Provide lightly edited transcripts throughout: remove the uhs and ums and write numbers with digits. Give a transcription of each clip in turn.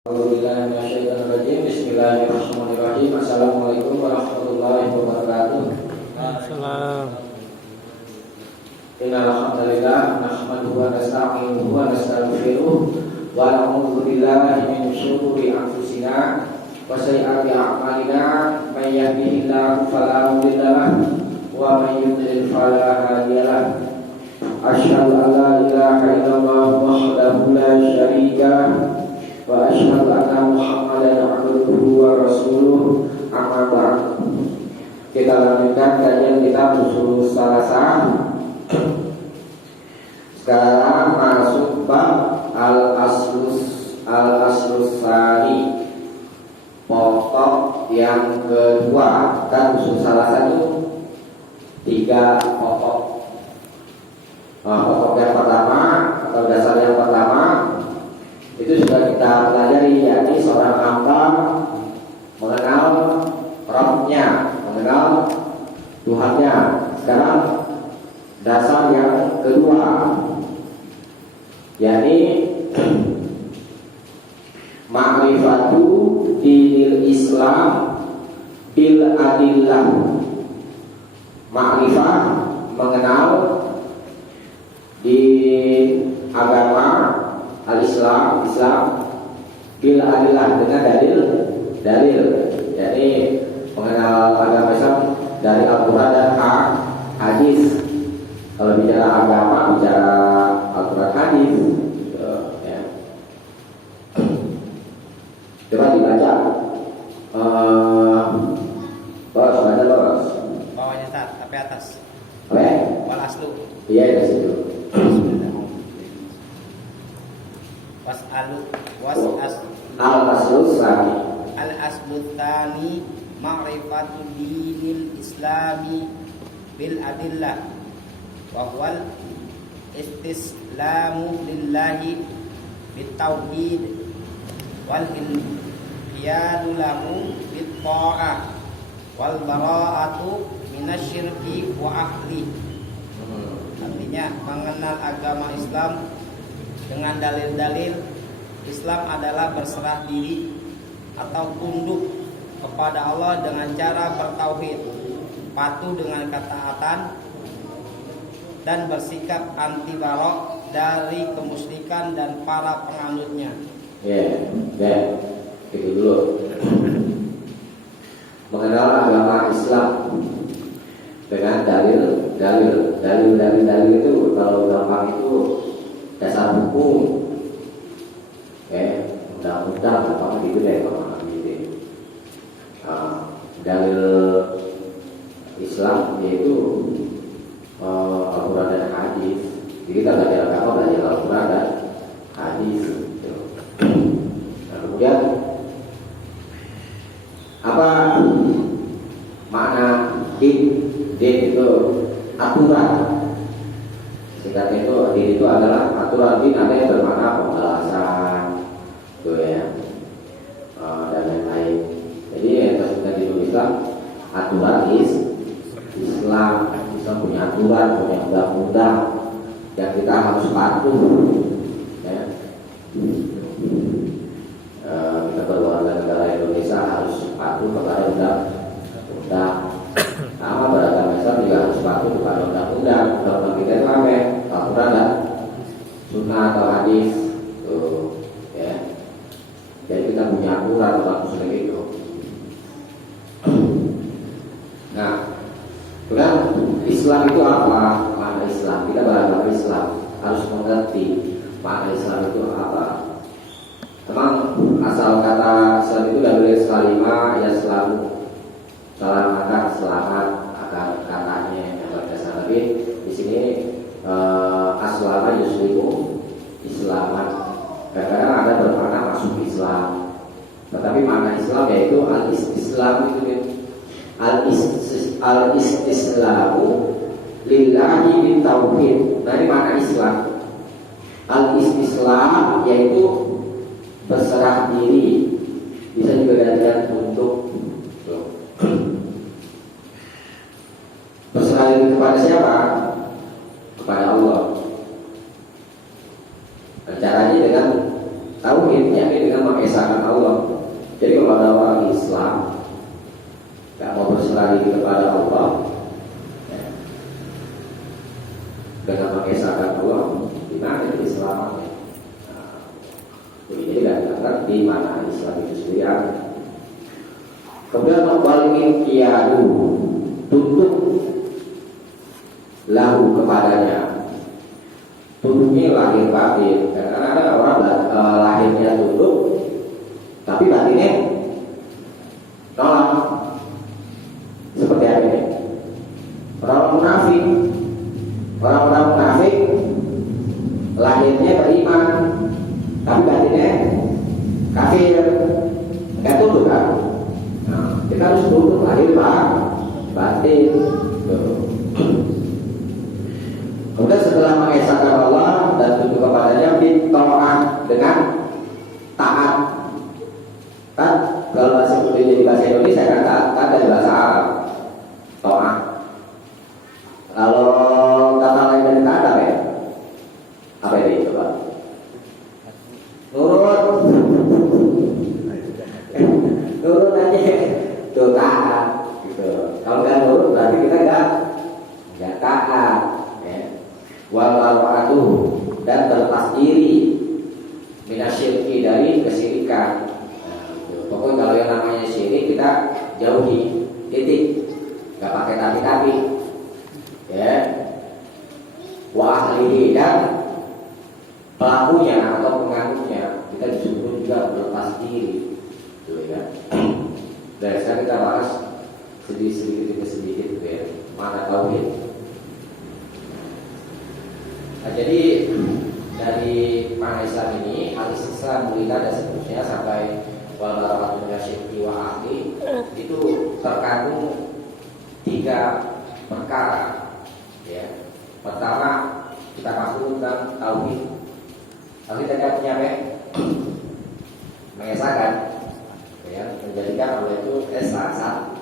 Bismillahirrahmanirrahim. Assalamualaikum warahmatullahi wabarakatuh. Salam. Innal hamdalillah nahmaduhu wa nasta'inuhu wa nastaghfiruh wa na'udzu billahi min shururi anfusina wa sayyiati a'malina may yahdihillahu fala mudilla lahu wa may yudlil fala hadiya lahu. Asyhadu an la ilaha illallah wahdahu la syarika lahu wa asyhadu anna Muhammadan abduhu wa rasuluh. Amma ba'd. Kita lanjutkan kajian kitab Ushul Salasah. Sekarang masuk bab al-aslus tsani, pokok yang kedua. Kan Ushul Salasah itu 3 pokok. Pokok yang pertama atau dasar yang pertama itu sudah kita pelajari, yakni seorang hamba mengenal Rabbnya, mengenal Tuhannya. Sekarang dasar yang kedua, yakni ma'rifatu dinil Islam bil adillah. Ma'rifah, mengenal di agama al-Islam, bil adillah, dengan dalil. Jadi mengenal agama Islam dari Al-Quran dan hadis. Kalau bicara agama, bicara Al-Quran, hadis, ya. Coba dibaca. Bawah, Bawahnya tapi atas. Oke. Wal aslu. Iya, di situ. Al-aslus tsani. Al-aslus tsani ma'rifatu dinil islami bil adillah wa huwal istislamu lillahi bitauhid wal inqiyadu lahu bit ta'ah wal bara'atu minasyirki wa ahli. Artinya mengenal agama Islam dengan dalil-dalil. Islam adalah berserah diri atau tunduk kepada Allah dengan cara bertauhid, patuh dengan ketaatan, dan bersikap anti barok dari kemusyrikan dan para penganutnya. Itu dulu. Mengenal agama Islam dengan dalil itu kalau gampang itu dasar hukum. Undang-undang apa gitu deh kalau gitu. Dalil Islam yaitu Al-Quran dan hadis. Jadi kita belajar agama, belajar Al-Quran dan hadis. Nah, kemudian apa makna din? Din itu aturan. Singkatnya itu din itu adalah aturan. Din ada yang bermakna pembalasan, gitu ya, dan lain-lain. Jadi yang tersebut di Islam, aturan Islam punya aturan, punya undang-undang yang kita harus patuh, ya. Kita berwarga negara Indonesia harus patuh kepada undang-undang. Sama beragama Islam juga harus patuh kepada undang-undang. Undang-undang kita itu apa? Al-Quran dan Sunnah atau hadis, tuh, ya. Jadi kita punya aturan tentang muslim itu. Nah, kemudian Islam itu apa? Makna Islam, kita beragama Islam harus mengerti makna Islam itu apa. Memang asal kata Islam itu dari kalimah ya selalu, salam akan selamat akan katanya yang berdasar. Tapi di sini aslama yuslimu islaman. Kadang-kadang ada bermakna masuk Islam, tetapi makna Islam yaitu al-istislam itu, al-istislamu lillahi bitauhid. Nah, ini makna Islam. Al-istislam yaitu berserah diri, bisa juga diartikan untuk berserah diri kepada siapa? Kepada Allah. Caranya dengan tauhid, yakni dengan mengesahkan Jadi kalau ada orang Islam nggak mau berserah diri kepada Allah, ya, dengan mengesahkan Allah, gimana Islamnya? Nah, jadi tidak ngerti mana Islam itu sendiri ada. Kemudian membalik kiadu, tunduk lahu kepadanya. Tunduknya lahir batin. Karena ada orang lahirnya tunduk, tapi batinnya nolak. Seperti apa ini? Orang munafik, orang-orang munafik lahirnya beriman, tapi batinnya kafir. Nggak tunduk kan? Nah, kita harus tunduk lahir batin. Kemudian setelah mengesahkan Allah dan tunduk kepadanya, bitaat dengan taat. Kan kalau bahasa jadi bahasa Indonesia kan taat dari bahasa Arab. Taat. Kalau kata lain dari taat apa ya? Apa ini coba? Nurut. Nurut aja. Tuh taat. Gitu. Kalau nggak nurut berarti kita nggak taat. Wal bara'atuh, dan berlepas diri minasyirki, dari kesyirikan. Pokoknya kalau yang namanya syirik kita jauhi, titik, nggak pakai tapi-tapi, ya. Wa ahlihi, dan pelakunya atau pengaruhnya kita disuruh juga berlepas diri, gitu ya. Dan sekarang kita bahas sedikit, ya, mana tauhid. Nah, jadi dari makna Islam ini, al-Islam, mulia dan seterusnya sampai wal bara'atu minasyirki wa ahli, itu terkandung 3 perkara. Ya. Pertama, kita masuk tentang tauhid. Tauhid tadi artinya apa? Mengesahkan, ya, menjadikan Allah itu esa, satu,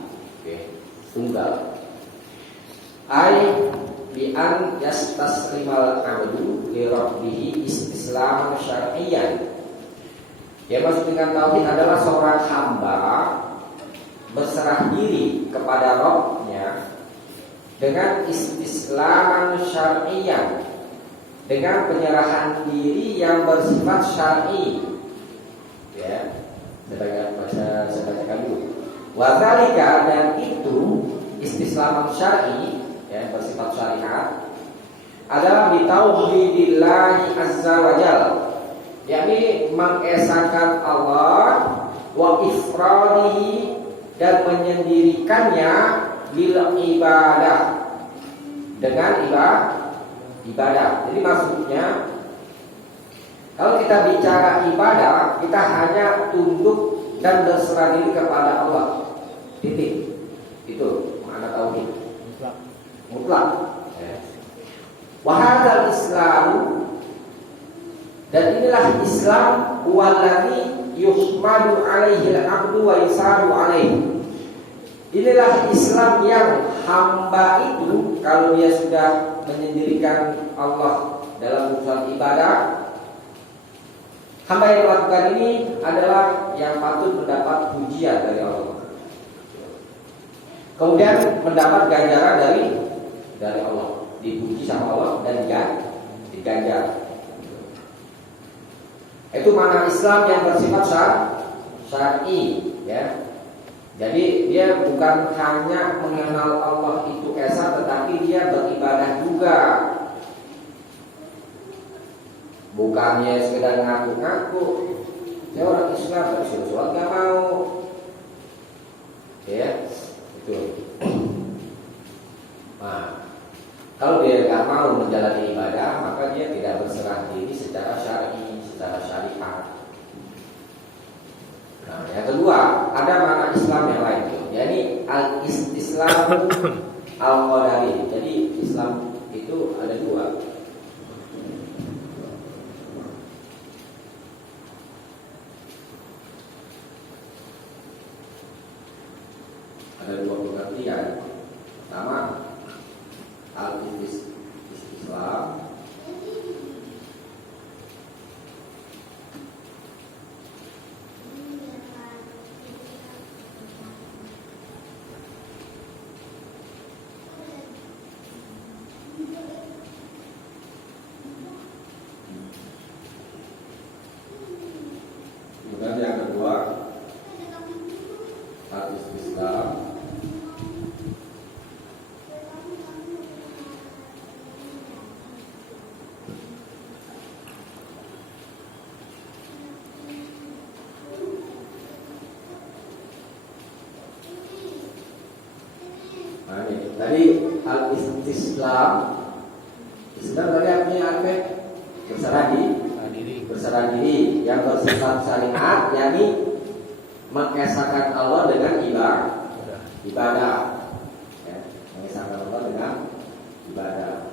tunggal. Bi an yastaslimal abdu li rabbih istislaman syar'iyyan. Yang maksud dengan tauhid adalah seorang hamba berserah diri kepada Rabb-nya dengan istislaman syar'iyyan, dengan penyerahan diri yang bersifat syar'i. Ya, saya bacakan dulu. Wa dzalika, dan itu istislaman syar'i, ya, bersifat syariat, adalah bitauhidillahi azza wa jalla, yakni mengesahkan Allah, wa ifradihi, dan menyendirikannya, bil ibadah, dengan ibadah. Jadi maksudnya, kalau kita bicara ibadah, kita hanya tunduk dan berserah diri kepada Allah, titik. Itu makna tauhid mutlak. Wahadal Islam, dan inilah Islam, wallazi yuhmadu alaihi al-abdu wa yusabu alaihi. Inilah Islam yang hamba itu, kalau dia sudah menyendirikan Allah dalam urusan ibadah, hamba yang melakukan ini adalah yang patut mendapat pujian dari Allah, kemudian mendapat ganjaran dari Allah, dipuji sama Allah dan diganjar. Itu makna Islam yang bersifat syar'i, ya. Jadi dia bukan hanya mengenal Allah itu esa, tetapi dia beribadah juga. Bukannya sekedar ngaku-ngaku, saya orang Islam tapi sholat nggak mau, ya, itu. Nah, kalau dia nggak mau menjalani ibadah, maka dia tidak berserah diri secara syar'i, secara syariat. Nah, yang kedua, ada makna Islam yang lain, yakni al-istislam al-qadari. Jadi Islam itu ada 2. Ada 2 pengertian. Pertama, al-istislam, Jadi al-istislam, Islam tadi artinya apa? Berserah diri yang bersifat syariat, yakni mengesahkan Allah dengan ibadah. Ya, mengesahkan Allah dengan ibadah.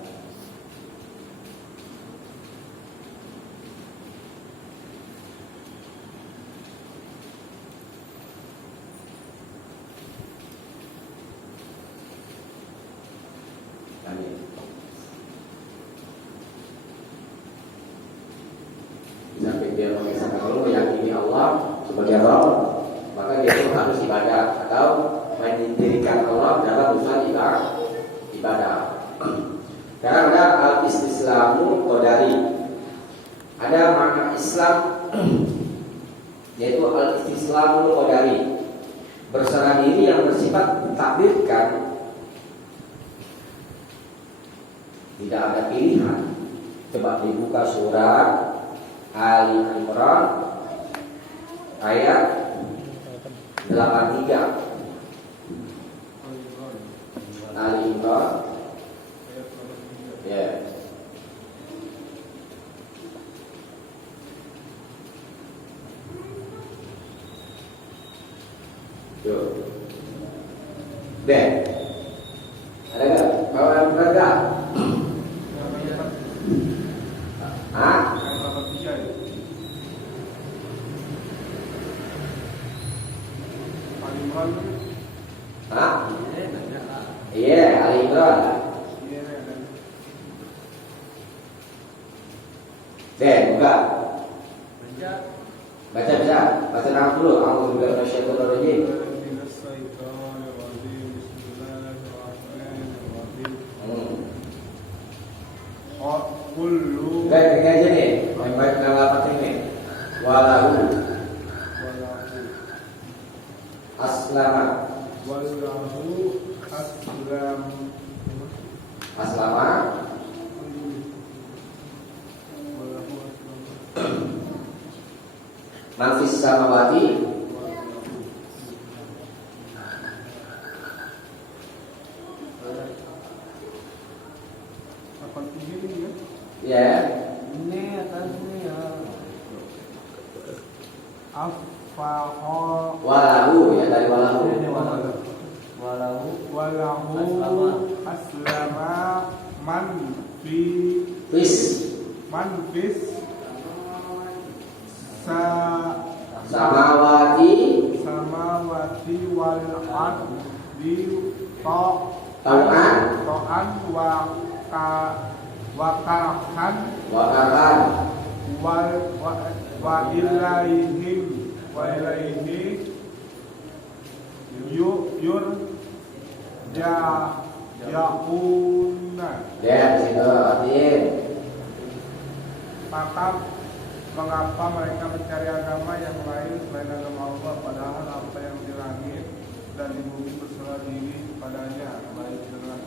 Sampai dia mengesahkan Allah, meyakini Allah sebagai Rabb, maka dia itu harus ibadah atau mendirikan Allah dalam urusan ibadah. Sekarang ada al-istislamu qadari. Ada makna Islam yaitu al-istislamu qadari, berserah diri yang bersifat ditakdirkan, tidak ada pilihan. Coba dibuka surat Ali Imran ayat 83. Ali Imran, ya. Tuh. Ben. Ada enggak? Kawan berada? Hah? Hah? Iya, Ali Imran. Ben, buka. Baca bisa. Baca nama dulu. Aku juga bersyukur rajim. Kayak aja nih. Baik nama apa ini? Walahu aslama. Aslama. Manfis samawati. Ya. Ini atasnya Afaho Walahu, ya dari walahu. Walahu aslama man fis samawati wal ardi ta'an wa karhan wa ilaihi yauna. Ya, situ artiin. Maka mengapa mereka mencari agama yang lain selain agama Allah, padahal apa yang di langit dan di bumi berserah diri padanya, baik dengan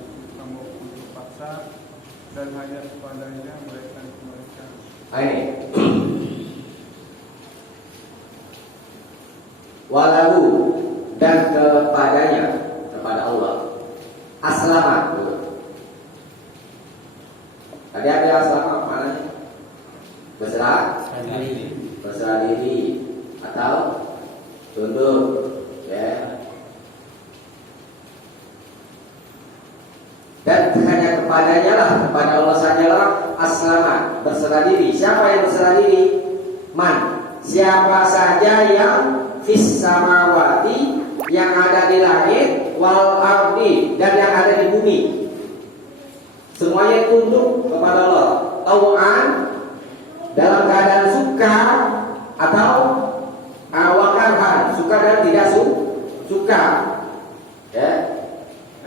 maupun terpaksa, dan hanya kepadanya mereka dikembalikan. Ini walahu, dan kepadanya, kepada Allah. Aslama. Tadi ada aslama maknanya berserah diri atau tunduk, ya. Dan hanya kepadanya lah, kepada Allah sajalah aslama, berserah diri. Siapa yang berserah diri? Man, siapa saja yang fis samawati, yang ada di langit, wal ardi, dan yang ada di bumi, semuanya tunduk kepada Allah. Tau'an, dalam keadaan suka atau wakarhan, suka dan tidak suka, ya.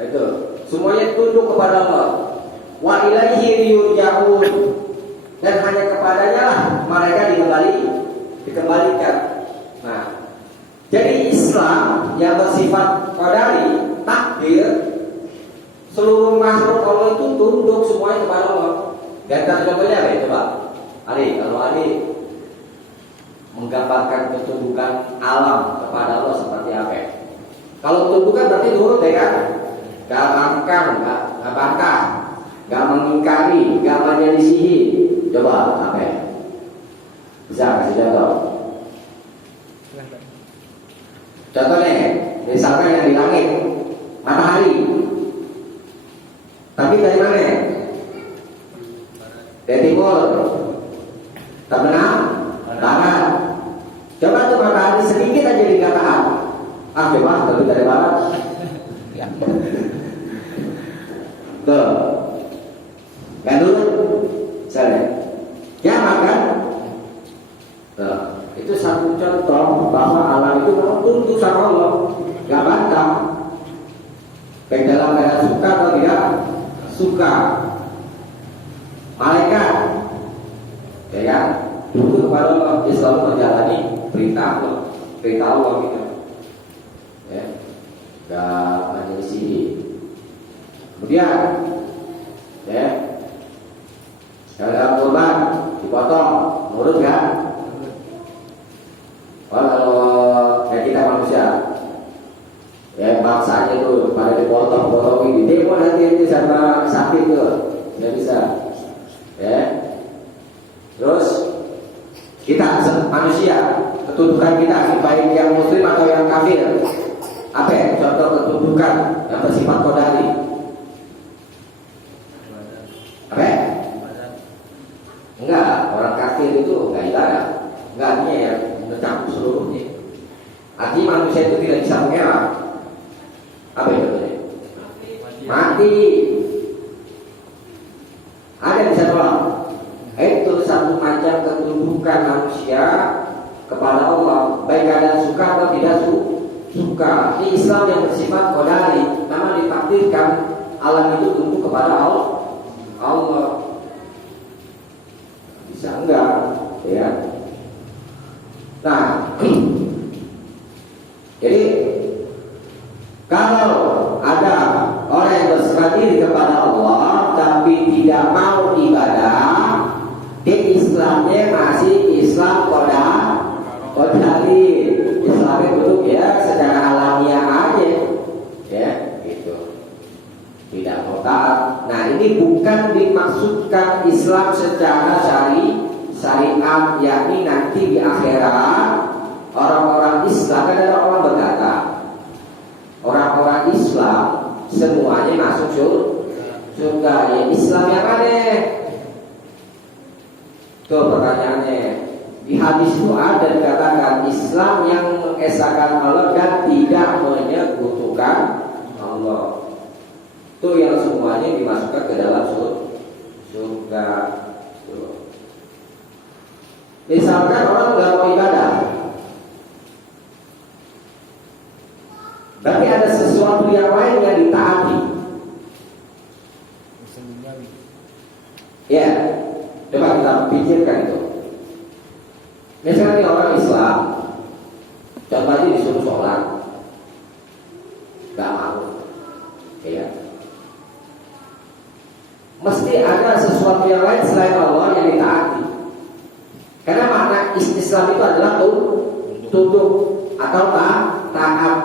Itu semuanya tunduk kepada Allah. Wa ilaihi yurja'un, dan hanya kepadanya lah mereka dikembalikan. Nah, jadi Islam yang bersifat qadari, takdir, seluruh makhluk Allah itu tunduk semuanya kepada Allah. Dan contohnya apa? Coba Ali, kalau Ali menggambarkan ketundukan alam kepada Allah seperti apa? Kalau tunduk kan berarti nurut, ya kan? gak bangkang, gak bantah, gak mengingkari, gak menyelisihi. Coba apa ya? Bisa kasih contoh? Contohnya, misalkan yang di langit, matahari. Tapi dari mana? Dari timur, terbenam, barat. Coba tuh matahari sedikit aja dikatakan. Coba tapi dari barat. Tuh, kan dulu, misalnya, kiamat kan? Tuh, itu satu contoh bahwa alam itu memang tunduk sama Allah, gak bantah. Baik dalam keadaan suka atau tidak suka. Malaikat, ya kan? Tunduk kepada Allah, dia selalu menjalani perintah Allah gitu. Ya, gak menyelisihi. Kemudian, ya, kalau kurban dipotong, nurut kan? Kalau kayak kita manusia, ya bangsanya tuh pada dipotong-potongin, di demo nanti sama sakit tuh, nggak bisa. Ya, terus kita manusia, ketundukan kita baik yang muslim atau yang kafir. Apa ya? Contoh ketundukan yang bersifat qadari. Apa? Enggak, orang kafir itu enggak ibadah. Enggak, artinya ya mencakup seluruhnya. Artinya manusia itu tidak bisa mengelak. Apa itu? Mati. Ada yang bisa tolak. Itu satu macam ketundukan manusia kepada Allah, baik ada suka atau tidak suka. Ini Islam yang bersifat qadari, memang ditakdirkan alam itu tunduk kepada Allah. Bisa enggak, ya? Nah, jadi kalau ada orang yang berserah diri kepada Allah tapi tidak mau ibadah, di Islamnya masih Islam qadari. Islamnya bentuk ya secara alamiah aja, ya gitu. Tidak mau taat. Nah, ini bukan dimaksudkan Islam secara syariat, yakni nanti di akhirat orang-orang Islam, kan ada orang berkata orang-orang Islam semuanya masuk surga. Ya Islam yang mana? Tuh pertanyaannya. Di hadis itu ada dikatakan Islam yang mengesahkan Allah dan tidak menyekutukan Allah. Itu yang semuanya dimasukkan ke dalam surga. Misalkan orang nggak mau ibadah, tapi ada sesuatu yang lain yang ditaati. Ya, coba kita pikirkan itu. Misalnya orang Islam, contohnya disuruh sholat, nggak mau, ya. Mesti ada sesuatu yang lain selain Allah yang ditaati. Karena makna Islam itu adalah tunduk atau taat.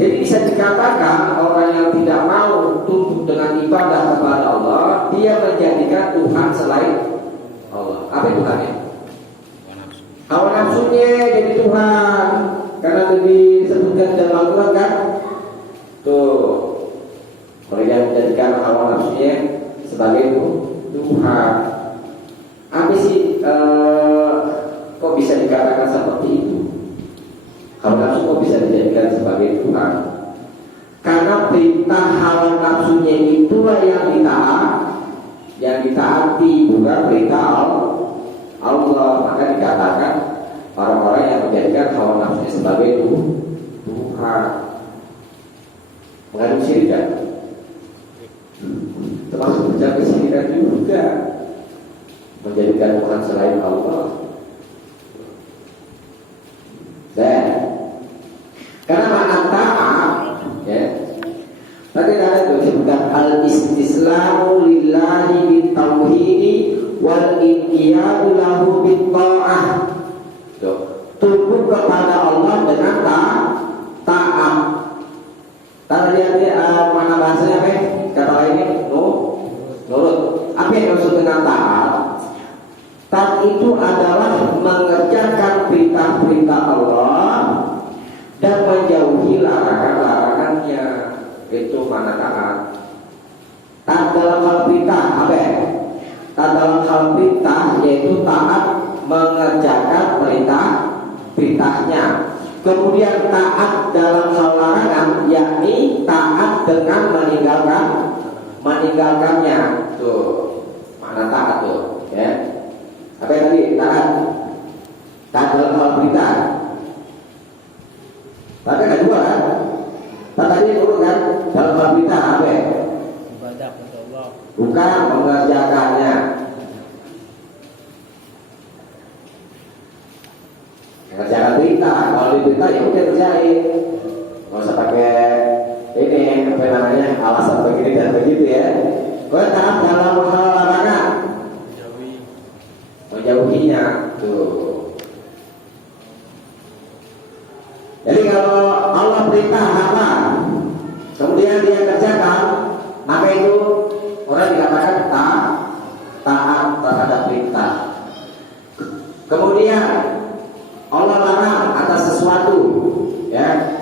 Jadi bisa dikatakan orang yang tidak mau tunduk dengan ibadah kepada Allah, dia menjadikan Tuhan selain Allah. Apa Tuhannya? Hawa nafsunya jadi Tuhan. Karena itu disebutkan dalam Al-Quran kan, tuh mereka menjadikan hawa nafsunya sebagai Tuhan. Apa sih kok bisa dikatakan seperti itu? Hawa nafsu kok bisa dijadikan sebagai Tuhan? Karena perintah hawa nafsunya itu yang ditaati, bukan perintah Allah. Maka dikatakan orang-orang yang menjadikan hawa nafsunya sebagai Tuhan mengandung syirik kan? Termasuk mencapai syirik juga, menjadikan Tuhan selain Allah. Dan karena makna taat, ya, tadi ada itu disebutkan al-istislamu lillahi bitauhidi wal inqiyadu lahu bitta'ah. Tunduk kepada Allah dengan taat. Tadi tadi mana bahasanya apa? Kata lainnya nurut. Apa yang maksud dengan taat? Taat itu adalah mengerjakan perintah-perintah Allah dan menjauhi larangan-larangannya. Itu mana taat? Taat dalam hal perintah apa? Taat dalam hal perintah yaitu taat mengerjakan perintahnya. Kemudian taat dalam hal larangan yakni taat dengan meninggalkannya. Tuh mana taat tuh, ya? Apa yang tadi taat? Taat dalam hal perintah. Tapi ada dua kan? Taat tadi dulu kan dalam hal perintah apa? Ibadah kepada Allah. Bukan mengerjakannya. Mengerjakan perintah. Kalau di perintah ya udah kerjain. Nggak usah pakai ini apa namanya alasan begini dan begitu ya. Kau taat dalam hal larangan. Menjauhinya tuh. Jadi kalau Allah perintah apa, kemudian dia kerjakan, maka itu orang dikatakan taat terhadap perintah. Kemudian Allah larang atas sesuatu, ya.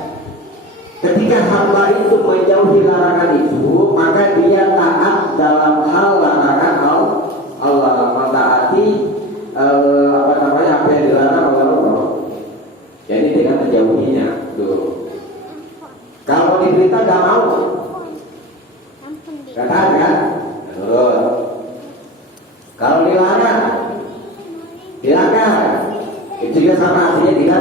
Ketika hamba itu menjauhi larangan itu, maka dia taat dalam hal larangan Allah, mentaati apa yang dilarang oleh Allah. Jadi dengan menjauhinya, tuh. Kalau diperintah nggak mau, nggak taat kan? Nurut. Kalau dilarang, dilanggar, itu juga sama artinya tidak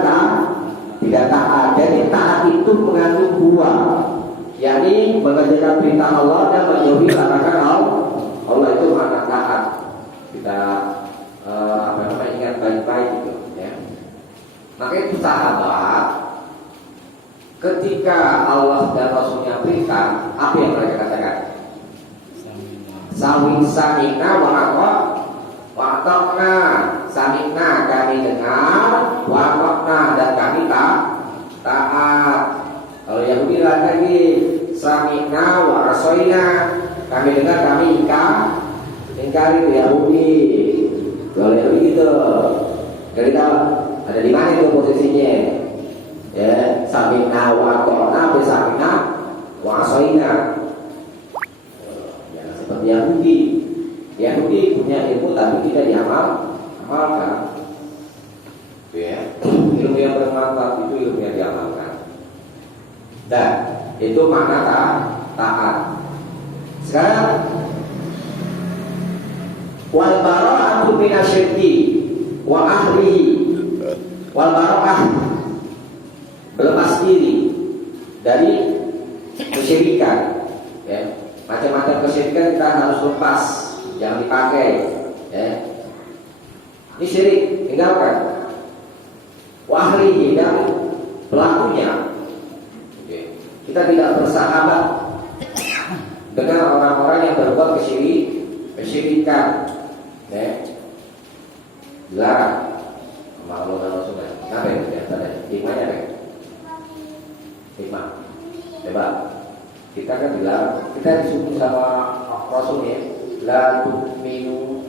taat. Jadi taat itu mengandung dua, yakni mengerjakan perintah Allah dan menjauhi larangan Allah. Itu makna taat. Kita ingat baik-baik gitu, ya. Maka itu sahabat, ketika Allah dan Rasulnya perintah, apa yang mereka katakan? Samina wa ata'na. Samina kami dengar, wa ata'na dan kami taat. Kalau Yahudi lagi samina wa asoina, kami dengar kami ingkari Yahudi. Kalau Yahudi gitu, kita ada di mana itu posisinya? Ya, samina wa ata'na, samina wa asoina. Ya, seperti Yahudi. Yahudi punya ilmu tapi tidak diamalkan. Ya, ilmu yang bermanfaat itu ilmu yang diamalkan. Dan itu makna taat. Sekarang wal bara'atu minasyirki wa ahlihi. Wal bara'ah, berlepas diri dari kesyirikan, ya. Macam-macam kesyirikan kita harus lepas, jangan dipakai, ya. Ini syirik, tinggalkan. Wa ahlihi, dan pelakunya. Oke. Kita tidak bersahabat dengan orang-orang yang berbuat kesyirikan, ya. Dilarang sama Allah dan Rasulnya. Kenapa itu ya? Hikmahnya apa? Hikmah. Coba. Kita kan bilang, kita disuruh sama Rasulnya, la tu'minu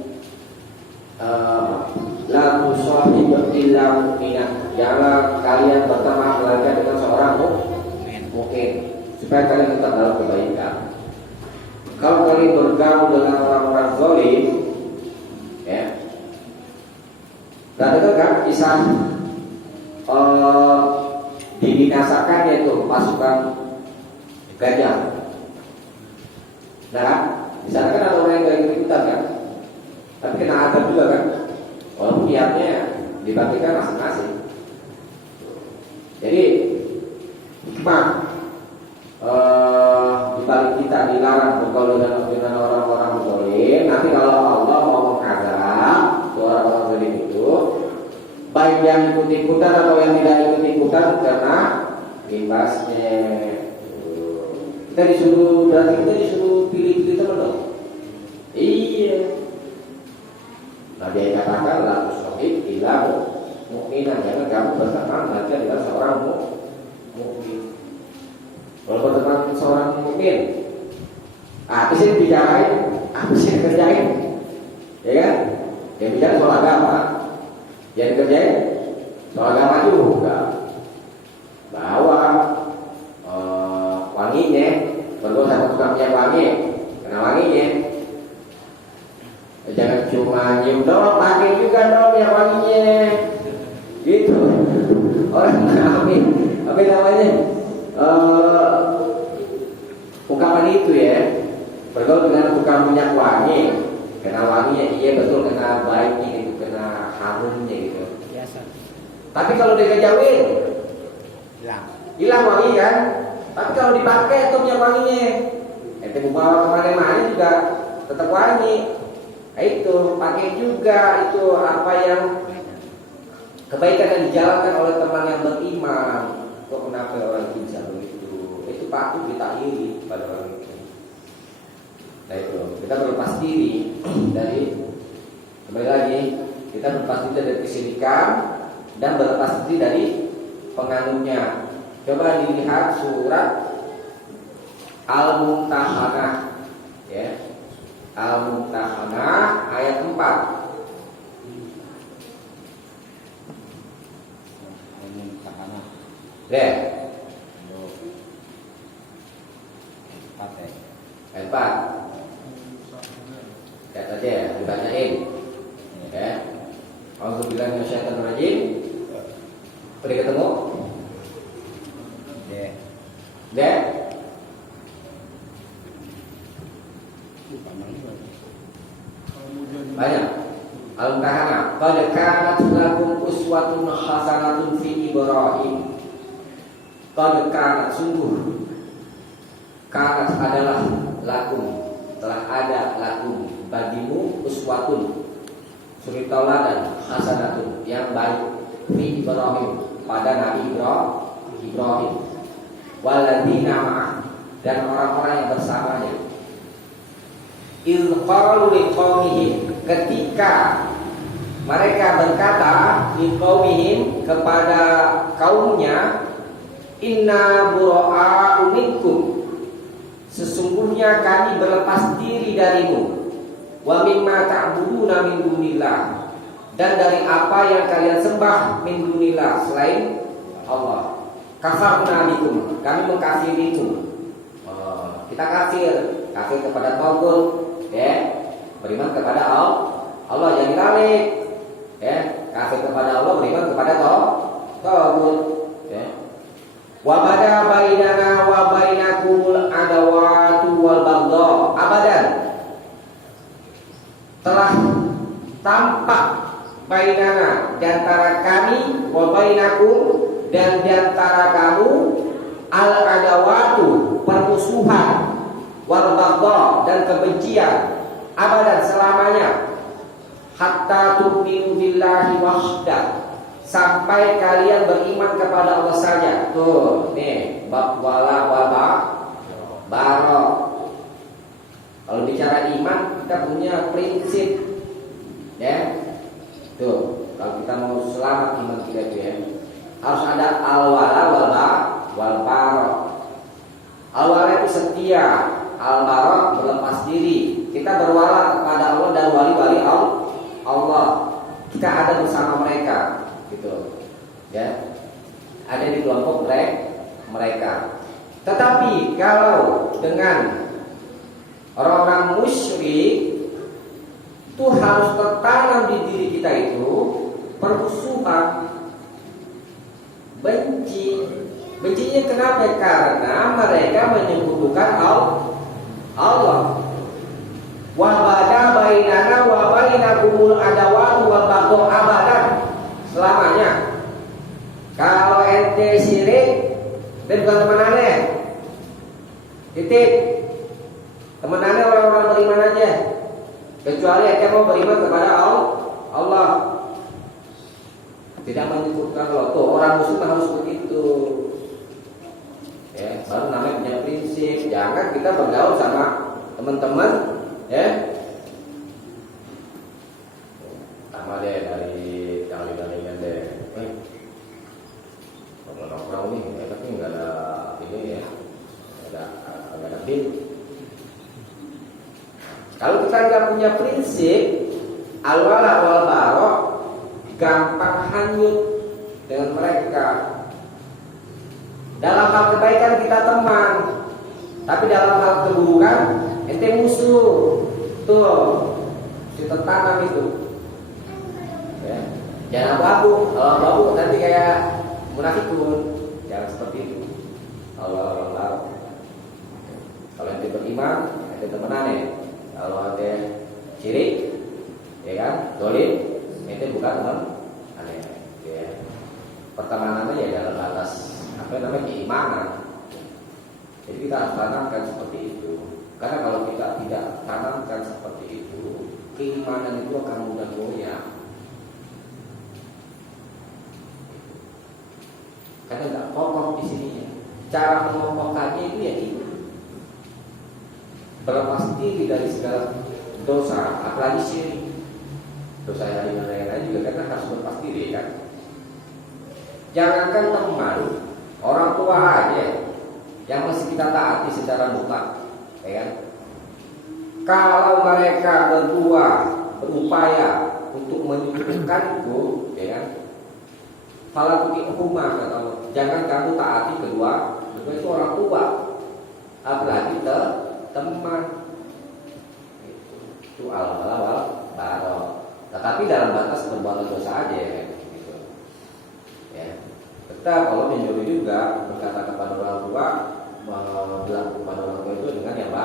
la tusahibu illa mu'minah. Janganlah kalian berteman melainkan dengan seorang mukmin, supaya kalian tetap dalam kebaikan. Kalau kalian bergaul dengan orang-orang zalim, ya. Dan itu kan kisah dibinasakannya itu pasukan gajah. Nah, di sana kan ada orang yang gak ikut-ikutan kan, tapi kena adab juga kan, walaupun niatnya dibagikan masing-masing. Jadi hikmah dibalik kita dilarang bergaul dengan orang-orang zalim. Nanti kalau Allah mau mengazab orang-orang zalim itu, baik yang ikut-ikutan atau yang tidak ikut-ikutan, karena imbasnya. Kita disuruh pilih-pilih teman dong. Iya. Nah, dia katakan la tushrik illa mu'minan. Jangan kamu berteman hanya dengan seorang mukmin. Kalau berteman seorang mukmin. Apa sih yang dibicarain? Apa sih yang dikerjain? Ya kan? Yang bicara soal agama, yang dikerjain soal agama juga. Bawa wanginya, perlu satu tukang minyak wangi, kena wanginya. Jangan cuma nyium doang, pakai juga dong minyak wanginya. Gitu. Orang apa namanya? Ungkapan itu ya. Bergaul dengan tukang minyak wangi, kena wanginya, iya betul, kena baiknya gitu, kena harumnya gitu. Biasa. Tapi kalau dia ngejauhin, hilang wangi kan. Tapi kalau dipakai itu minyak wanginya, ente bawa kemana-mana juga tetap wangi. Nah, itu pakai juga itu apa yang kebaikan yang dijalankan oleh teman yang beriman. Kok kenapa orang itu bisa begitu? Itu patut kita iri pada orang itu. Nah itu kita berlepas diri dari, kembali lagi, kita berlepas diri dari kesyirikan dan berlepas diri dari penganutnya. Coba dilihat surat Al-Mumtahanah, ya, Al-Mumtahanah ayat 4. Deh, ayat 4. Lihat aja ya, dibacain. Ya. Auzubillahi minasyaitonir rajim. Udah ketemu? Deh. Banyak. Al-Mumtahanah. Qad kanat lakum uswatun hasanatun fi Ibrahim. Qad kanat, sungguh. Kanat adalah lakum, telah ada lakum bagimu uswatun, suri tauladan hasanatun yang baik fi Ibrahim, pada Nabi Ibrahim waladina ma'ah, dan orang-orang yang bersamanya. Il qalu liqaumihim, ketika mereka berkata liqaumihim, kepada kaumnya, inna bura'a'u minkum, sesungguhnya kami berlepas diri darimu, wa mimma ta'buduna min dunillah, dan dari apa yang kalian sembah min dunillah, selain Allah. Kafarna bikum, kami mengkafirimu. Kita kafir kepada Tauhid, ya, beriman kepada Allah, jangan dibalik, ya, kafir kepada Allah, beriman kepada Tauhid, ya. Wa bada bainana wa bainakumul adawatu wal baghdha abadan, telah tampak bainana, di antara kami, wa bainakum, dan di antara kamu, al adawatu, permusuhan, wal baghdha, dan kebencian, abadan, selamanya, hatta tu'minu billahi wahdah, sampai kalian beriman kepada Allah saja. Tuh, nih, bab wala wal barok. Kalau bicara iman, kita punya prinsip, ya. Tuh, kalau kita mau selamat iman kita itu, ya, harus ada al-wala wal barok. Al-wala itu setia, al-barok berlepas diri. Kita berwala kepada Allah dan wali-wali Allah. Kita ada bersama mereka, gitu, ya, ada di kelompok mereka. Tetapi kalau dengan orang-orang musyrik, itu harus tertanam di diri kita itu permusuhan, benci. Bencinya kenapa? Karena mereka menyekutukan Allah. Wa bada bainana wa bainakumul adawatu wal baghdha abadan, selamanya. Kalau ente syirik, dia bukan teman aneh. Titik. Teman aneh orang-orang beriman aja. Kecuali ente mau beriman kepada Allah. Tidak menyebutkan Allah. Tuh, orang muslim harus begitu. Ya, baru namanya punya prinsip. Jangan kita bergaul sama teman-teman, ya. Sama deh dari kali-kalian deh. Nongkrong nih, tapi nggak ada ini ya. agak ada film. Kalau kita nggak punya prinsip al-wala wal bara, gampang hanyut dengan mereka. Dalam hal kebaikan kita teman, tapi dalam hal keburukan ente musuh. Tuh, kita tanam itu. Ya. Jangan abu-abu. Kalau abu-abu nanti kayak munafikun. Jangan seperti itu. Allah. Kalau ente beriman, ente temenan ya. Kalau ente syirik, ya kan, dolim, ente bukan teman aneh. Ya. Pertemanannya ya dalam batas apa namanya keimanan. Jadi kita harus tanamkan seperti itu. Karena kalau kita tidak tanamkan seperti itu, keimanan itu akan mudah goyah. Karena nggak kokoh di sininya. Cara mengokohkannya itu ya iman. Berlepas diri dari segala dosa, apalagi syirik. Dosa yang lain-lain juga karena harus berlepas diri kan. Jangankan teman, orang tua aja yang mesti kita taati secara mutlak, ya kan? Kalau mereka berdua berupaya untuk menyucikanku, ya kan? Fala tu'ihuma, kata Allah, jangan kamu taati kedua itu orang tua, apalagi teman. Itu al-wala wal. Tetapi dalam batas perbuatan dosa aja, ya kan? Gitu. Ya. Tetap kalau menyuruh juga berkata kepada orang tua, berlaku kepada orang tua itu dengan yang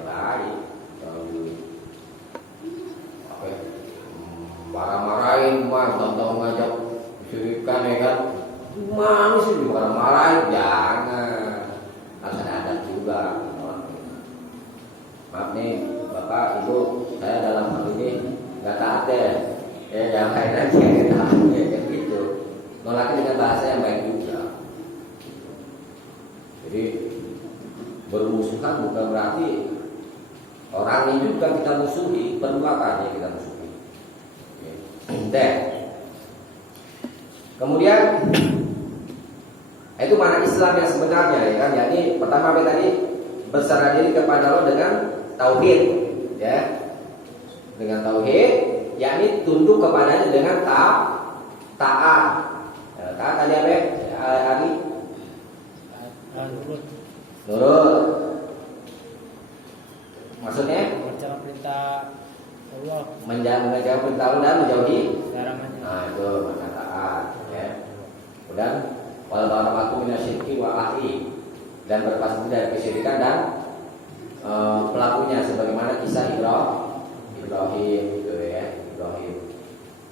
baik. Kalau apa ya, marah-marahin, tahu-tahu ngajak syirikan, ya kan? Mana sih marah-marahin? Jangan. Harus ada adat juga. Maaf nih, Bapak, Ibu, saya dalam hal ini nggak taat ya. Yang lain aja yang taat, ya kan gitu. Nolaknya dengan bahasa yang baik juga. Jadi bermusuhan bukan berarti orang ini juga kita musuhi, perbuatannya kita musuhi. Dan kemudian itu mana Islam yang sebenarnya, ya kan? Jadi pertama tadi berserah diri kepada Allah dengan tauhid, ya, dengan tauhid, yakni tunduk kepadanya dengan taat. Taat tadi apa? Hari nurut. Maksudnya Menjalankan perintah Allah, menjalankan perintah Allah dan menjauhi larangannya. Nah itu makna taat, ya. Kemudian wal bara'atu minasyirki wa ahli, dan berlepas diri dari kesyirikan dan pelakunya, sebagaimana kisah Ibrahim gitu ya. Ibrahim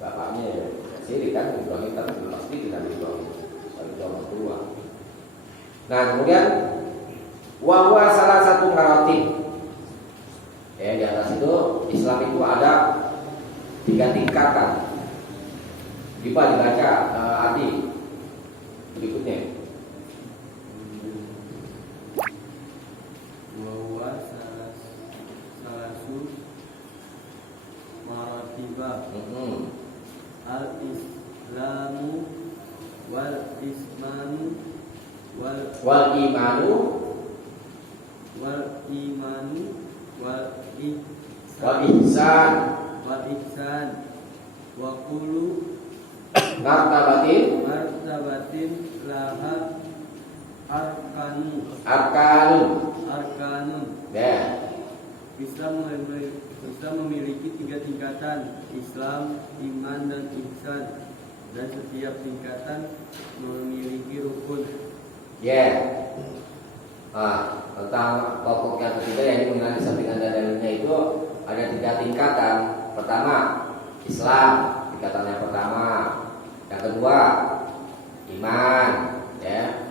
bapaknya syirik kan, Ibrahim kan pasti tidak Ibrahim orang tua. Nah kemudian wahwa salah satu maratib, ya, di atas itu Islam itu ada 3 tingkatan. Dibaca Adi berikutnya. Wahwa salasu maratiba al-islamu wal ismanu Wal imanu wal ihsan wa kullu martabatin laha arkanun. Ya. Islam memiliki 3 tingkatan: Islam, iman, dan ihsan. Dan setiap tingkatan memiliki rukun. Ya. Nah, tentang pokok yang ketiga yang mengenai sampingan dan dalilnya itu ada 3 tingkatan. Pertama, Islam, tingkatan yang pertama. Yang kedua, iman, ya.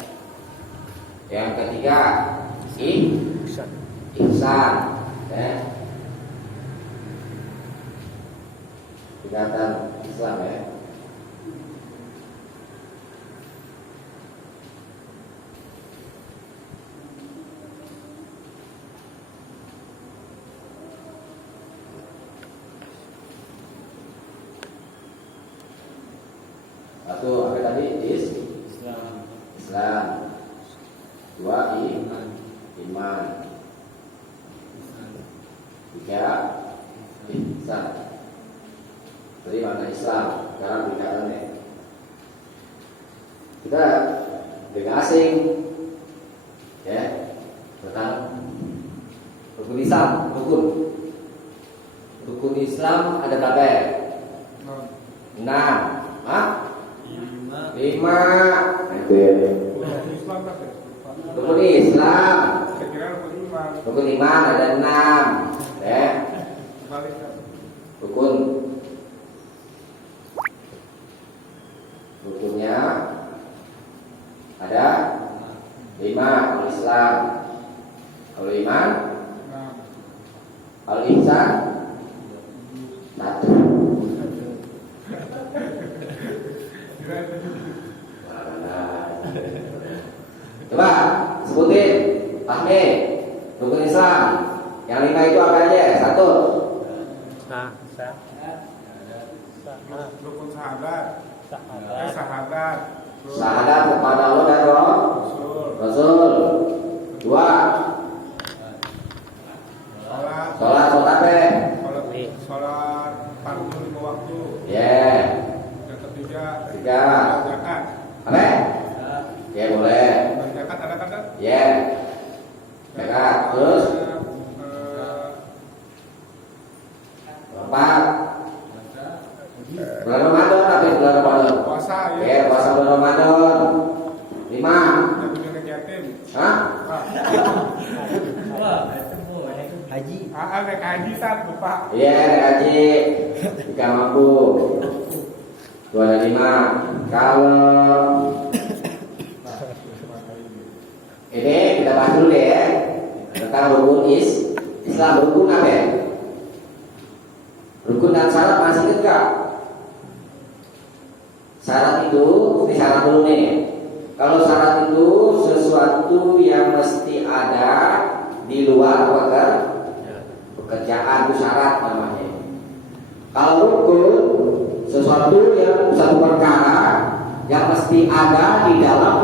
Yang ketiga, ihsan, ya. Tingkatan Islam, ya. Satu apa tadi? Islam. Dua, iman. iman. Ihsan. Tiga, ihsan. Tadi makna Islam, sekarang tingkatannya. Kita dengan asing, ya, tentang rukun Islam, rukun Islam ada berapa ya? 6. Hah? 5. 5. Itu ya. Islam kan ya? Rukun Islam, Saya kira rukun iman. rukun iman ada 6, ya. Balik kan? Rukunnya ada 5. Kalau Islam, kalau iman, Nah, kalau ihsan 1. kira itu. Coba sebutin, Fahmi, rukun Islam. Yang 5 itu apa aja? 1. Rukun sahadat. Sahadat. Sahadat. Syahadat kepada Allah dan Rasul. Rasul. 2. Sholat. Sholat apa? Sholat fardu 5 waktu. Ya. Yang ketiga. 3. Zakat. Apa? Ya boleh. Zakat ada kan? Ya. Zakat. Terus Eh, 4. Bulan Ramadan apa itu bulan Ramadan? puasa Ya, ya. puasa bulan Ramadan. 5. Dan tunjangan yatim. Hah? Haji. Naik haji saat lupa. Iya, haji. Jika mampu. 2 dan 5. Kalau ini kita bahas dulu deh ya, tentang rukun Islam. Rukun apa ya? Rukun dan syarat masih ingat gak? Syarat itu, ini syarat dulu nih. Kalau syarat itu sesuatu yang mesti ada di luar pekerjaan, itu syarat namanya. Kalau rukun, sesuatu yang satu perkara yang mesti ada di dalam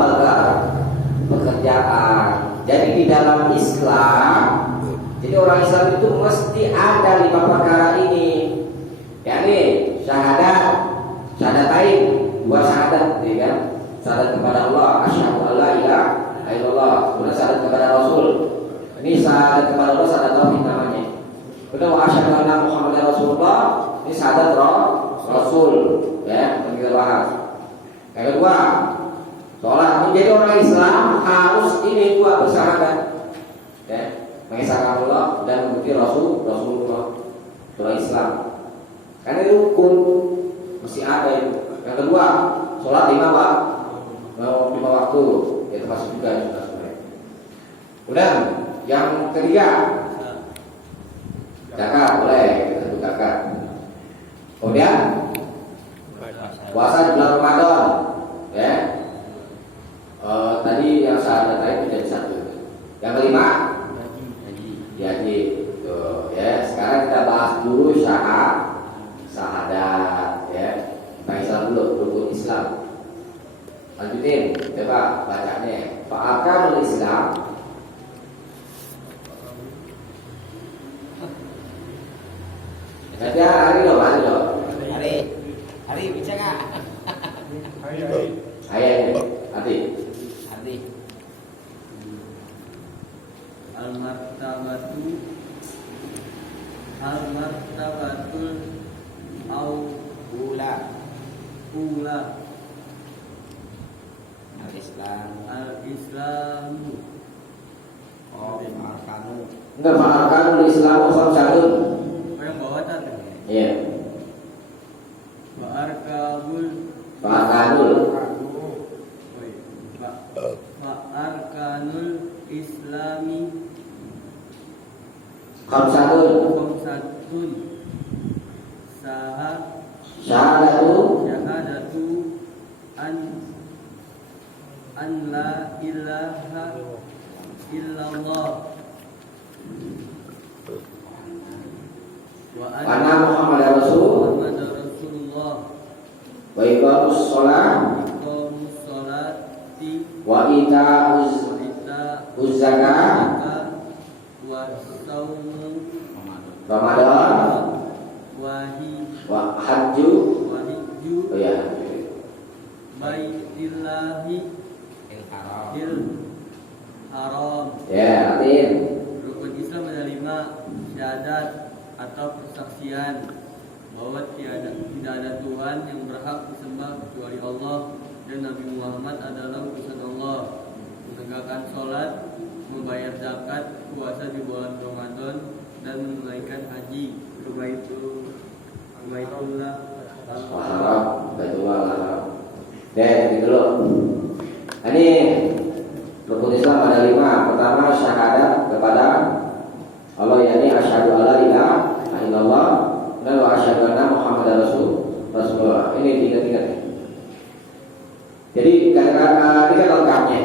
pekerjaan. Jadi di dalam Islam, jadi orang Islam itu mesti ada 5 perkara ini. Yakni syahadatain, 2 syahadat, ya kan? Syahadat kepada Allah, asyhadu alla ilaha illallah, kemudian syahadat kepada Rasul. Ini syahadat kepada Allah, syahadat tauhid namanya. Kemudian wa asyhadu anna Muhammadar Rasulullah, ini syahadat Rasul, ya, yang kita bahas. Yang kedua, sholat. Menjadi orang Islam harus ini 2 bersyahadat, ya, mengesahkan Allah dan mengikuti Rasulullah. Orang Islam, karena itu rukun mesti ada itu. Yang kedua, sholat 5 waktu, ya termasuk juga sebenarnya. Kemudian yang ketiga, zakat, boleh kita sebut zakat. Kemudian puasa di bulan Ramadan, ya. Tadi yang syahadat tadi menjadi 1. Yang kelima, haji. Tuh, ya. Sekarang kita bahas dulu syahadat, ya. Kita Islam dulu, rukun Islam. Lanjutin, coba bacanya. Fa'arkanul Islam. Nanti hari lo. Hari bisa nggak? Hai. Ayat nanti. Al-martabatul ula al-Islam. Enggak, fa'arkanul Islam khamsatun. Yang bawah tadi. Iya. Fa'arkanul Fa'arkanul Islami khamsatun. khamsatun. Syahadatu an la ilaha illallah wa anna Muhammadar Rasul Muhammadar Rasulullah wa iqamus shalah iqamus sholati wa ita'uz wa Zakat, wa saumu Ramadan, wa hajju. wa hijju Oh ya. baitillahi il haram. Ya, artiin. Rukun Islam ada 5, syahadat atau persaksian bahwa tidak ada Tuhan yang berhak disembah kecuali Allah dan Nabi Muhammad adalah utusan Allah. Menegakkan sholat, membayar zakat, puasa di bulan Ramadan, dan menunaikan haji ke Baitullah. Haram, Baitullah haram. Gitu loh. Ini rukun Islam ada 5. Pertama syahadat kepada Allah, yakni asyhadu alla ilaha illallah dan wa asyhadu anna Muhammadar Rasulullah. Ini tiga. Jadi kadang-kadang ini kan lengkapnya.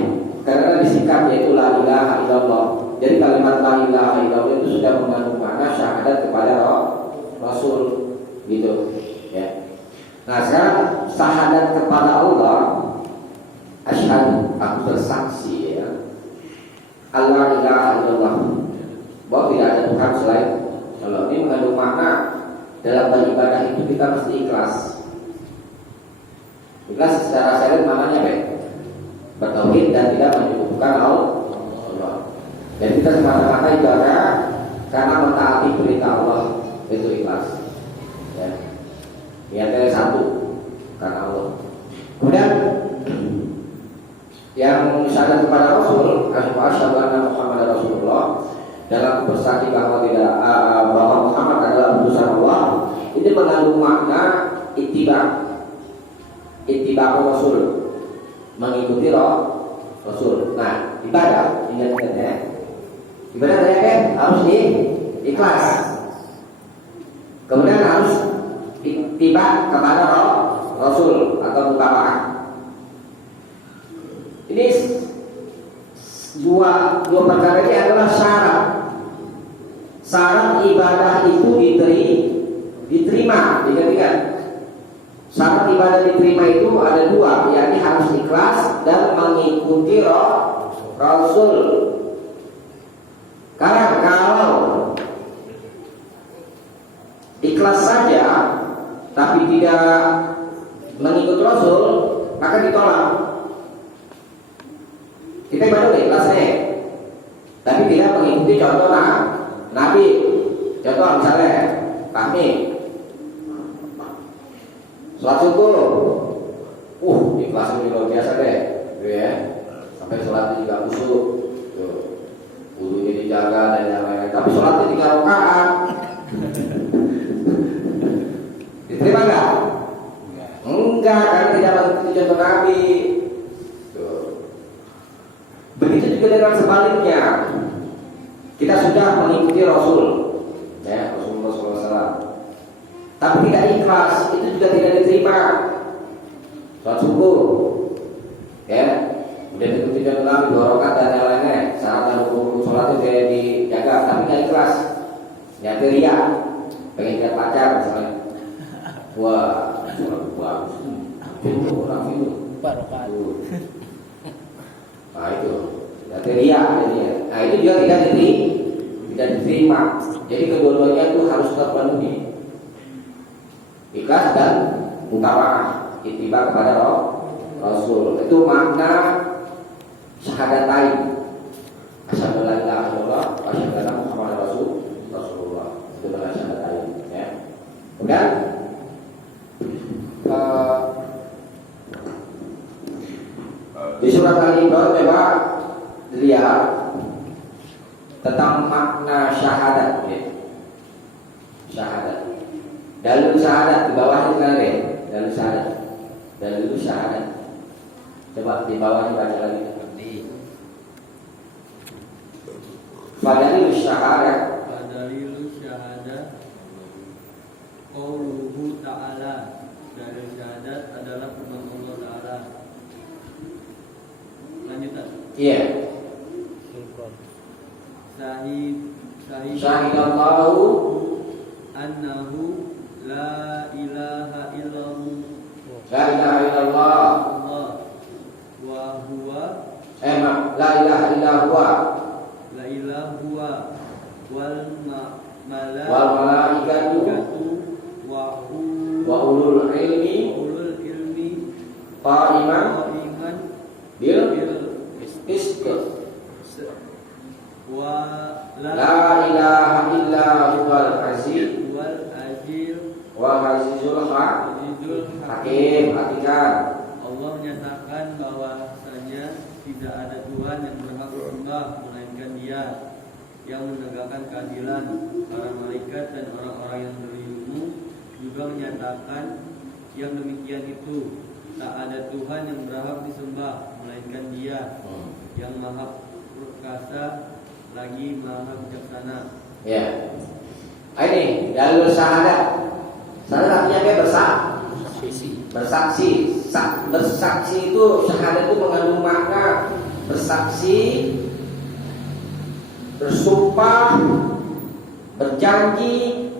Karena disingkat yaitu la ilaha illallah. Jadi kalimat la ilaha illallah itu sudah mengandung makna syahadat kepada Rasul, gitu ya. Nah sekarang syahadat kepada Allah, asyhadu, aku bersaksi ya, Allah ilaha illallah, bahwa tidak ada Tuhan selain Allah. Ini mengandung makna dalam beribadah itu kita mesti ikhlas. Ikhlas secara syariat maknanya baik, bertauhid dan tidak menyebutkan Allah. Dan kita semata-mata ibadah karena mentaati perintah Allah, itu ikhlas. Ya. Niatnya satu karena Allah. Kemudian yang syahadat kepada Rasul, asyhadu anna Muhammadar Rasulullah, dalam bersaksi bahwa bahwa Muhammad adalah utusan Allah, ini mengandung makna ittiba Rasul, mengikuti Rasul. Nah, ibadah ingat-ingat ibadah kan harus ikhlas. Kemudian harus ittiba kepada Rasul atau mutaba'ah. Ini dua perkara ini adalah syarat. Syarat ibadah itu diterima. Ingat-ingat. Syarat ibadah diterima itu ada 2, yakni harus ikhlas dan mengikuti Rasul. Karena kalau ikhlas saja tapi tidak mengikut Rasul, maka ditolak. Kita ibadah ikhlasnya, tapi tidak mengikuti contoh Nabi. Contoh misalnya kami sholat subuh, ikhlasnya luar biasa deh, gitu ya. Sampai sholatnya juga khusyuk, wudunya dijaga dan yang lain-lain. Tapi sholatnya 3 rakaat, diterima nggak? Enggak, karena tidak mengikuti contoh Nabi. Begitu juga dengan sebaliknya, kita sudah mengikuti Rasul, ya Rasulullah SAW, tapi tidak ikhlas, itu juga tidak diterima. Sholat subuh, ya, udah mengikuti contoh Nabi 2 rakaat dan yang lainnya, syarat rukun sholat itu tidak dijaga, tapi tidak ikhlas, nyata ria, pengen lihat pacar misalnya, wah, sholat bagus, itu orang itu. Nah itu teriak jadinya. Nah itu juga tidak diterima. Jadi kedua-duanya itu harus terpenuhi, ikhlas dan mutaba'ah, ittiba kepada Rasul. Itu makna syahadatain, asyhadu an la ilaha illallah wa asyhadu anna Muhammadar Rasulullah. Itu makna syahadatain ya. Kemudian di surat Al-Imran coba lihat tentang makna syahadat ya. Syahadat. Dalil syahadat di bawahnya sekali deh. Dalil syahadat. Dalil syahadat. Coba di bawahnya baca lagi. Dalil syahadat. Dalil syahadat qauluhu ta'ala. Dalil syahadat adalah firman Allah Ta'ala. Lanjutan. Iya. Syahidallahu annahu la ilaha illallah. La ilaha illallah. Wa huwa La ilaha illa huwa. wal malaikatu wa ulul ilmi qa'iman bil qist la ilaha illa huwal aziz wal azizul hakim. Artikan Allah menyatakan bahwasanya tidak ada Tuhan yang berhak disembah melainkan Dia yang menegakkan keadilan. Para malaikat dan orang-orang yang berilmu juga menyatakan yang demikian itu. Tak ada Tuhan yang berhak disembah melainkan Dia yang maha perkasa lagi maha bijaksana. ya. Ini dalil syahadat. Syahadat artinya apa? Bersaksi. Bersaksi itu syahadat itu mengandung makna bersaksi, bersumpah, berjanji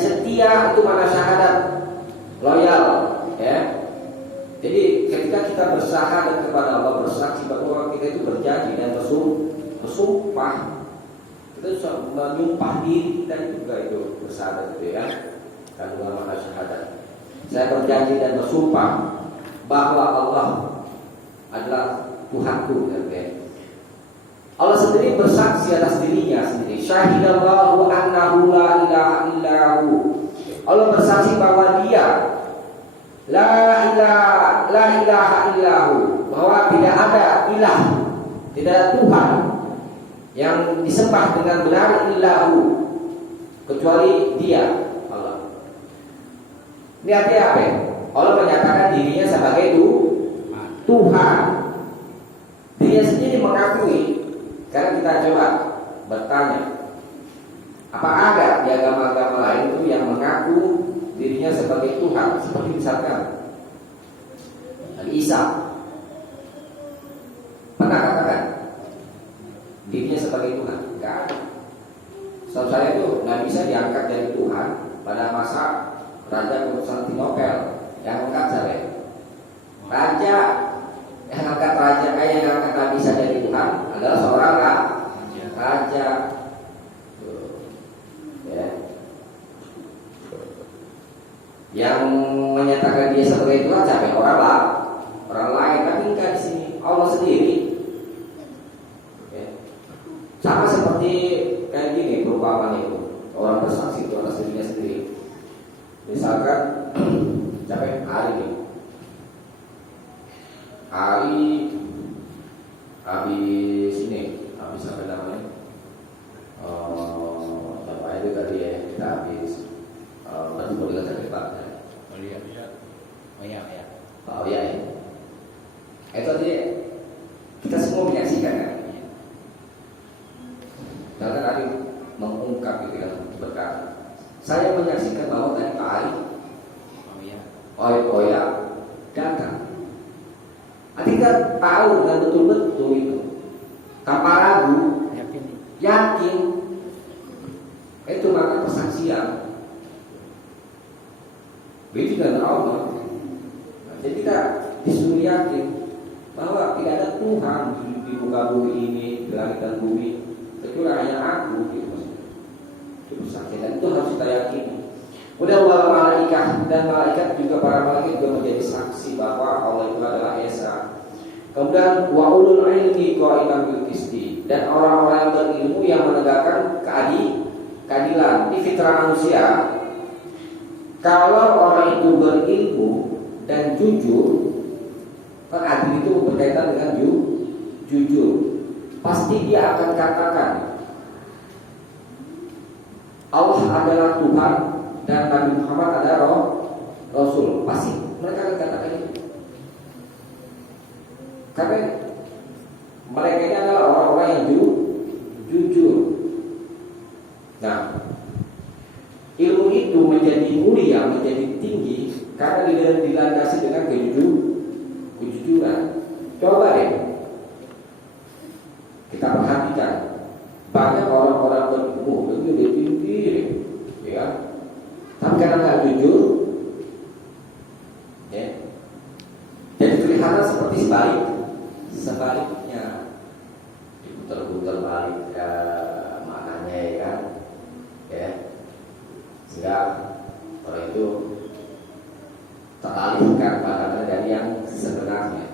setia, itu mana syahadat, loyal, ya. Jadi ketika kita bersyahadat kepada Allah, bersaksi bahwa kita itu berjanji dan bersumpah, kita menyumpah diri kita juga itu bersyahadat itu, ya. Kandungan makna syahadat. Saya berjanji dan bersumpah bahwa Allah adalah Tuhanku, ya. Allah sendiri bersaksi atas dirinya sendiri. Syahidallahu annahu la ilaha illahu. Allah bersaksi bahwa Dia la ilaha illahu, bahwa tidak ada ilah, tidak ada Tuhan yang disembah dengan benar illahu kecuali Dia, Allah. Ini artinya apa? Allah menyatakan dirinya sebagai Tuhan. Dirinya sendiri mengakui. Sekarang kita coba bertanya, apa ada di agama-agama lain itu yang mengaku dirinya sebagai Tuhan? Seperti misalkan Nabi Isa pernah katakan dirinya sebagai Tuhan? Enggak ada. Setahu saya itu Nabi Isa diangkat dari Tuhan pada masa Raja Konstantinopel. Yang angkat siapa? Raja. Yang angkat Nabi Isa dari Tuhan adalah seorang raja. Ya. Yang menyatakan dia sebagai Tuhan siapa? Orang lain, tapi enggak di sini. Allah sendiri. Ya. Sama seperti kayak gini perumpamaan itu. Orang bersaksi itu atas dirinya sendiri. Misalkan siapa? Ali habis apa namanya? Apa itu tadi ya, kita habis bertemu dengan sakit Pak. Oh iya. Itu tadi kita semua menyaksikan kan? Karena tadi mengungkap gitu kan, berkata, saya menyaksikan bahwa tadi Pak Ali Oya datang. Nanti kita tahu dengan betul-betul itu, tanpa ragu, yakin, itu maka persaksian. Begitu dengan Allah. Jadi kita disuruh yakin bahwa tidak ada Tuhan di muka bumi ini, di langit dan bumi, kecuali hanya Aku. Gitu. Itu persaksian, dan itu harus kita yakini. Kemudian wal malaikat, dan malaikat juga, para malaikat juga menjadi saksi bahwa Allah itu adalah Esa. Kemudian wa ulul ilmi qa'iman bil qisti, dan orang-orang yang berilmu yang menegakkan keadilan. Di fitrah manusia, kalau orang itu berilmu dan jujur, kan adil itu berkaitan dengan jujur, pasti dia akan katakan Allah adalah Tuhan dan Nabi Muhammad adalah Rasul. Pasti mereka akan katakan itu. Karena mereka ini adalah orang-orang yang jujur. Nah, ilmu itu menjadi mulia, menjadi tinggi karena dilandasi dengan kejujuran. Coba deh kita perhatikan, banyak orang-orang berilmu itu udah tinggi, ya. Tapi karena nggak jujur, ya, jadi kelihatan seperti sebaliknya, diputar-putar balik maknanya, sehingga orang itu teralihkan pandangan dari yang sebenarnya.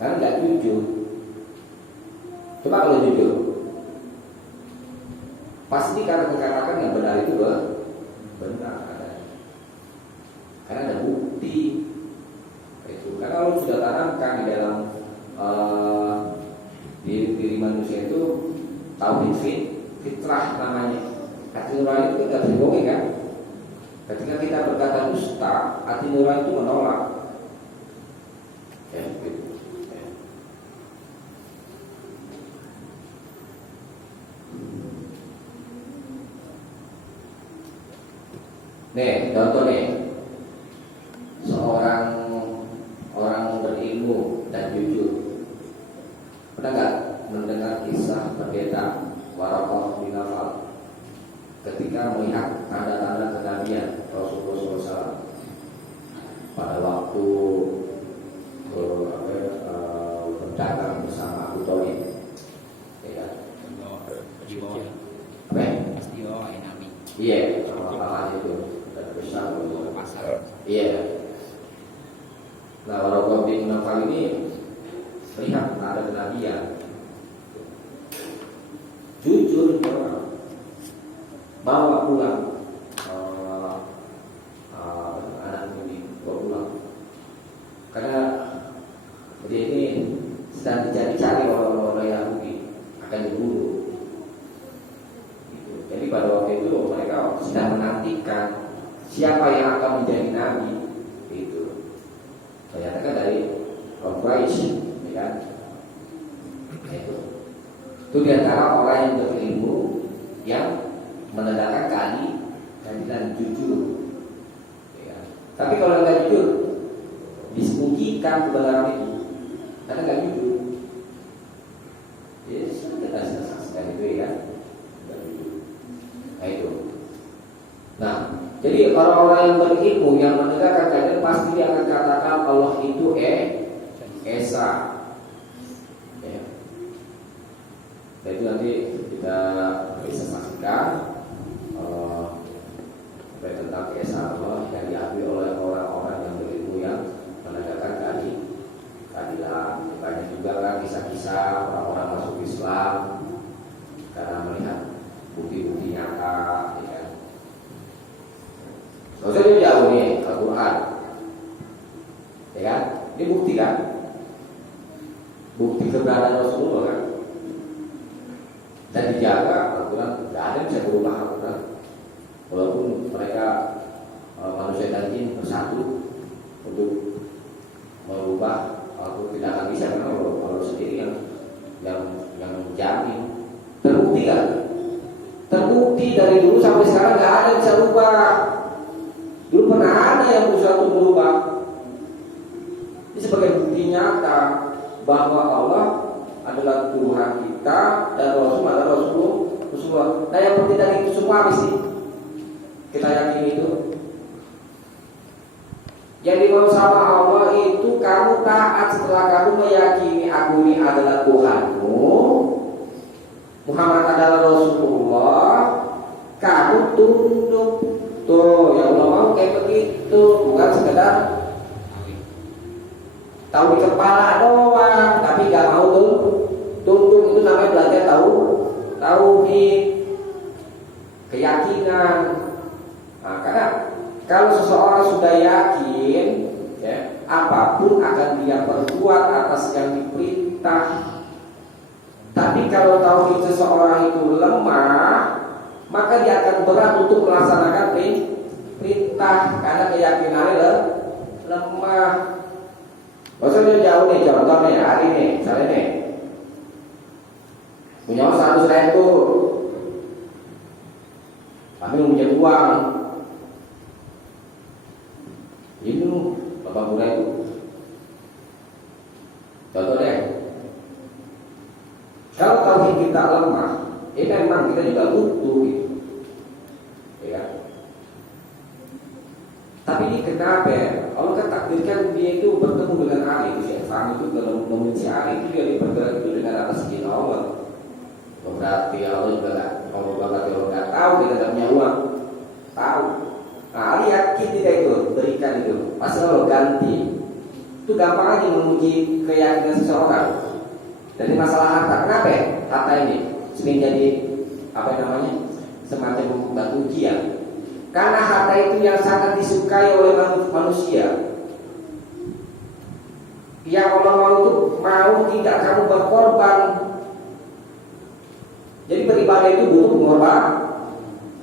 Karena nggak jujur. Coba kalau jujur, pasti karena kekatakan yang benar itu benar. Karena ada bukti itu. Karena kalau sudah tanamkan di dalam diri manusia itu tauhid fitrah namanya. Hati nurani itu tidak bisa dibohongi kan? Ketika kita berkata dusta, hati nurani itu menolak. Ya, gitu. Nih, contoh nih, seorang orang berilmu dan jujur. Pernah nggak mendengar kisah pendeta Waraqah bin Nawfal ketika melihat tanda-tanda kenabian Rasulullah SAW pada waktu berdagang bersama Abu Thalib, ya. Iya, sama kakaknya itu dan besar untuk pasar. Iya. Nah, Waraqah bin Nawfal ini lihat ada kenabian, jujur orang bawa pulang anak ini bawa pulang karena dia ini sedang dicari-cari orang-orang Yahudi akan dibunuh. Jadi pada waktu itu mereka sedang menantikan siapa yang akan menjadi nabi. Itu ternyata kan dari kaum Quraisy, ya kan? Itu diantara orang yang berilmu yang menegakkan keadilan jujur. Ya. Tapi kalau nggak jujur, disembunyikan kebenaran itu, karena nggak jujur. Ya sudah selesai itu ya. Nah itu. Nah, jadi orang-orang yang berilmu yang menegakkan keadilan pasti dia akan katakan Allah itu Esa. Ya. Nah itu nanti kita bisa saksikan tentang keesaan Allah yang diakui oleh orang-orang yang berilmu yang menegakkan keadilan. Banyak juga kan kisah-kisah orang-orang masuk Islam karena melihat bukti-bukti nyata, ya kan? Gak usah jauh nih Al-Quran, ya kan? Ini bukti kan? Bukti keberadaan Rasulullah kan? Dan dijaga Al-Quran, gak ada yang bisa berubah Al-Quran. Walaupun mereka manusia dan jin bersatu untuk merubah Al-Quran, tidak akan bisa karena Allah sendiri yang menjamin. Terbukti kan? Terbukti dari dulu sampai sekarang gak ada yang bisa berubah. Dulu pernah ada yang berusaha untuk berubah. Ini sebagai bukti nyata bahwa Allah adalah Tuhan kita dan Rasul adalah Rasulullah. Nah yang penting dari itu semua apa sih? Kita yakini itu. Yang dimau sama Allah itu kamu taat setelah kamu meyakini aku ini adalah Tuhanmu, Muhammad adalah Rasulullah, kamu tunduk. Tuh, yang Allah mau kayak begitu, bukan sekedar tahu di kepala doang, tapi gak mau tunduk. Itu namanya belajar tauhid, keyakinan. Nah, karena kalau seseorang sudah yakin, ya, apapun akan dia perbuat atas yang diperintah. Tapi kalau tauhid seseorang itu lemah, maka dia akan berat untuk melaksanakan perintah karena keyakinannya lemah. Maksudnya jauh nih, contohnya hari nih, misalnya nih, punya 100.000, kami punya uang, ini 80.000. Contohnya, kalau tauhid kita lemah, ini memang kita juga butuh, gitu. Ya. Tapi ini kenapa ya? Allah kan takdirkan dia itu bertemu dengan Ali. Syaitan itu kalau membenci Ali itu dia dipergerak itu dengan atas izin Allah. Berarti Allah juga mau berangkat kalau nggak tahu kita nggak punya uang, tahu. Nah, lihat kita itu berikan itu, masa kalau ganti itu gampang aja menguji keyakinan seseorang. Jadi masalah harta, kenapa ya? Harta ini sering jadi apa namanya semacam batu ujian. Karena harta itu yang sangat disukai oleh manusia. Yang Allah mau tidak kamu berkorban. Jadi beribadah itu butuh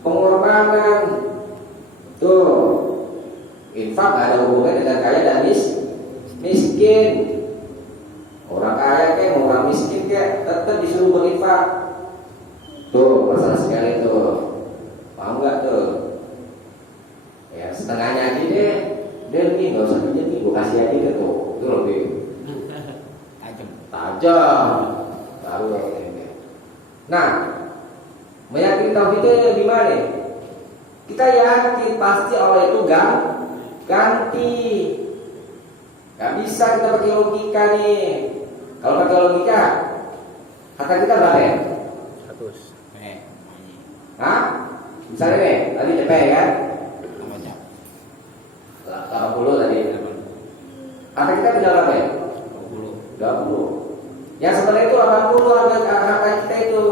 pengorbanan. Tuh, infak gak ada hubungannya dengan kaya dan miskin. Orang kaya kayak orang miskin kayak tetap disuruh berinfak. Tuh, masalah sekali tuh. Paham gak tuh? Ya setengahnya aja deh. Dan ini gak usah pinjam nih, gue kasih aja deh tuh. Itu lebih tajam. Baru ini. Nah, meyakini tauhid itu di mana? Kita yakin pasti Allah itu ganti. Gak bisa kita pakai logika nih. Kalau pakai logika, kata kita berapa ya? 100. Hah? Misalnya nih, tadi CP kan? 80 tadi. Kata kita tinggal berapa ya? 20. Yang sebenarnya itu 80 harga kita itu.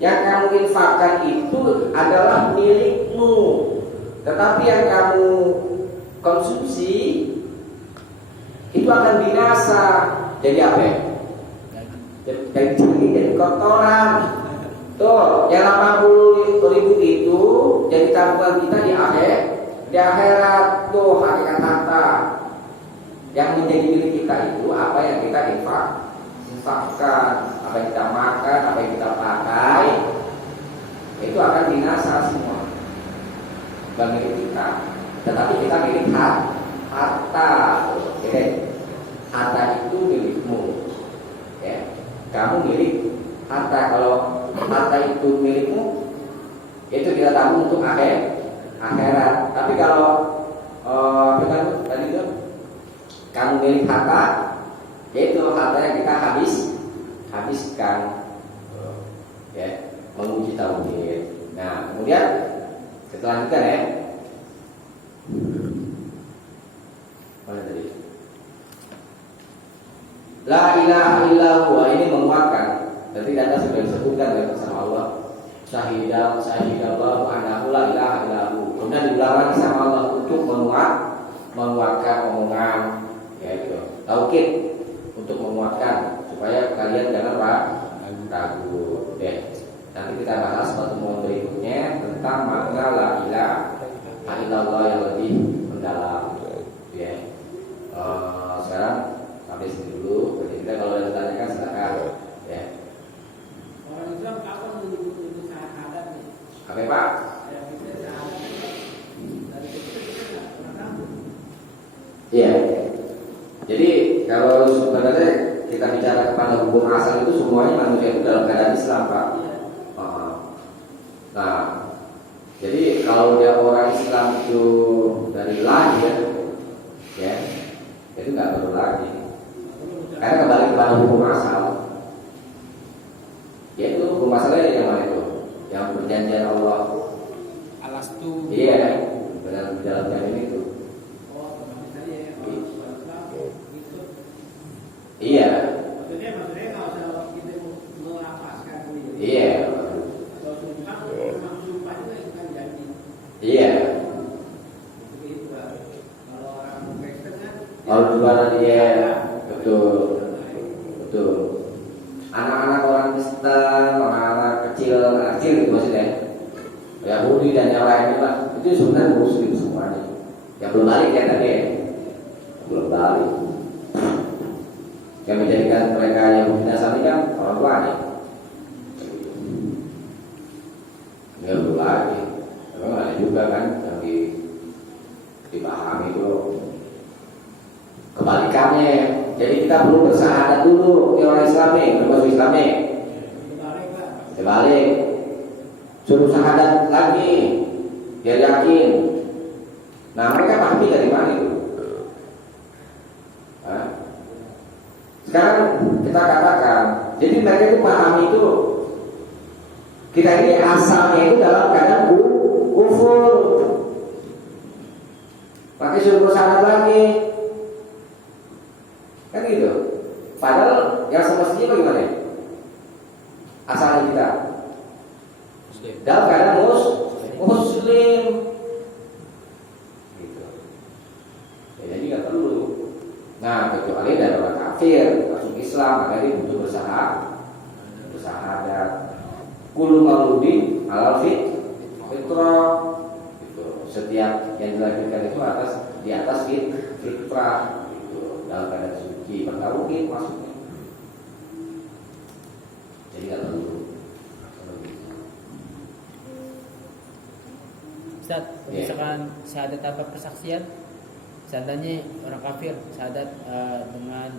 Yang kamu infakkan itu adalah milikmu. Tetapi yang kamu konsumsi itu akan binasa. Jadi apa ya? Jadi kotoran. Tuh, yang 80.000 itu jadi tabungan kita di akhirat. Tuh hakikat harta. Yang menjadi milik kita itu apa yang kita infakkan, apa yang kita makan, apa yang kita pakai, itu akan binasa semua. Bukan milik kita, tetapi kita milik harta. Jadi harta itu milikmu, ya. Kamu milik harta. Kalau harta itu milikmu, itu kita tabung untuk akhirat. Tapi kalau tadi itu kamu milik harta, yaitu harta yang kita habiskan, ya, menguji tauhid. Nah, kemudian selanjutnya ya, mana tadi? La ilaha illallah, ini menguatkan. Berarti data sudah disebutkan ya sama Allah. Syahidallahu annahu la ilaha illallah. Kemudian diulang lagi sama Allah untuk menguatkan omongan, yaitu tauhid, untuk menguatkan supaya kalian jangan ragu. Deh. Nanti kita bahas pertemuan berikutnya tentang makna la ilaha illallah yang lebih mendalam. Ya. Sekarang sampai sini dulu. Jadi kita kalau ada ditanyakan silakan. Ya. Orang Islam kapan menyebut syahadat? Apa Pak? Iya. Jadi kalau sebenarnya kita bicara kepada hukum asal itu semuanya manusia itu dalam keadaan Islam, Pak. Nah, jadi kalau dia orang Islam itu dari lahir, ya, itu nggak perlu lagi. Karena kembali kepada hukum asal. Yaitu hukum asalnya yang mana itu? Yang perjanjian Allah. Alastu. Iya, benar menjalankan itu. Iya. Maksudnya kalau kita melapaskan ini. Iya. Kalau sumpah juga itu kan janji. Iya. Begitu Pak. Kalau orang Kristen kan. Kalau juara dia, betul. Anak-anak orang Kristen, anak-anak kecil gitu maksudnya. Yahudi dan yang lainnya Pak, itu sebenarnya Muslim semuanya. Yang belum balik ya tadi. Belum balik. Yang menjadikan mereka yang Nasrani kan orang tuanya. Nggak perlu lagi. Memang ada juga kan yang dipahami itu kebalikannya. Jadi kita perlu bersahadat dulu di orang Islam nih, bermasuk Islam nih. Dibalik, suruh sahadat lagi, biar yakin. Nah mereka pahami dari mana itu? Sekarang kita katakan, jadi mereka itu pahami itu Kita ini asalnya itu dalam keadaan kufur. Pakai suruh bersyarat lagi. Kan gitu. Padahal yang semestinya bagaimana? Asalnya kita dalam keadaan muslim. Gitu. Ya, jadi nggak perlu. Nah, kecuali dari orang kafir masuk Islam, maka dia butuh bersahadat. Kullu mauludin alal fitrah. Gitu. Setiap yang dilahirkan itu di atas fitrah. Gitu. Dalam keadaan suci, bertauhid maksudnya. Jadi nggak perlu. Ustaz, misalkan syahadat apa persaksian? Seandainya orang kafir syahadat dengan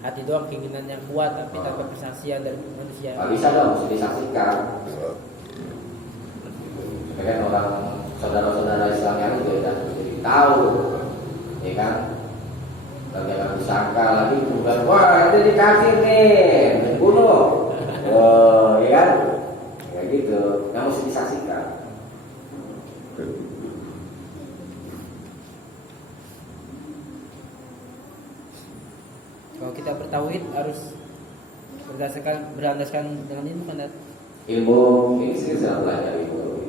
hati doang, keinginan yang kuat, tapi tanpa persaksian dari manusia. Nggak bisa dong, mesti disaksikan. Sebagian orang saudara-saudara Islam yang itu sudah jadi tahu, ya kan? Dan jangan disangka lagi bukan, wah itu kafir nih, bunuh. Oh, ya kan? Kayak gitu, yang mesti disaksikan. Kalau kita bertauhid harus berlandaskan dengan ilmu kan? Ilmu ini sih saya belajar ilmu.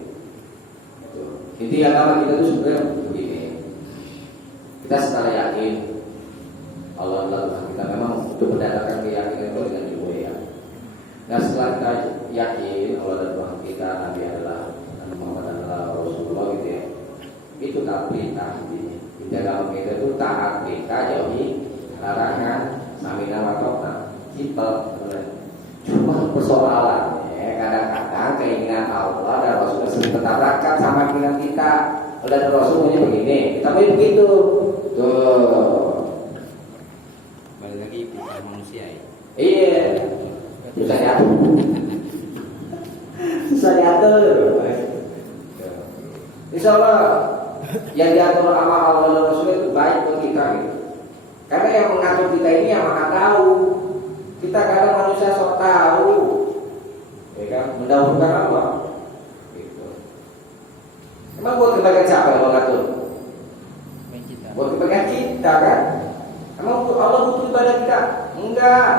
Inti agama kita itu sebenarnya begini. Kita secara yakin Allah adalah Tuhan kita, memang untuk mendapatkan keyakinan itu dengan ilmu ya. Nah setelah kita yakin Allah adalah Tuhan kita, Nabi adalah Muhammad adalah Rasulullah gitu ya. Itu tak perintah intinya. Inti agama kita itu taat perintah, jauhi larangan, samina wa ta'na. Simpel. Cuma persoalannya kadang-kadang keinginan Allah dan Rasulullah sering bertabrakan sama keinginan kita. Dan Rasulullah begini, kita mau begitu. Tuh. Balik lagi kita manusia ya. Iya. Susah diatur. Susah diatur. Insya Allah yang diatur sama Allah dan Rasulullah itu baik buat kita gitu. Karena yang mengatur kita ini yang maha tahu. Kita kadang manusia sok tahu, ya kan? Mendahulukan apa? Gitu. Emang buat kebaikan siapa yang mengatur? Buat kebaikan kita kan? Emang Allah butuh ibadah kita? Enggak.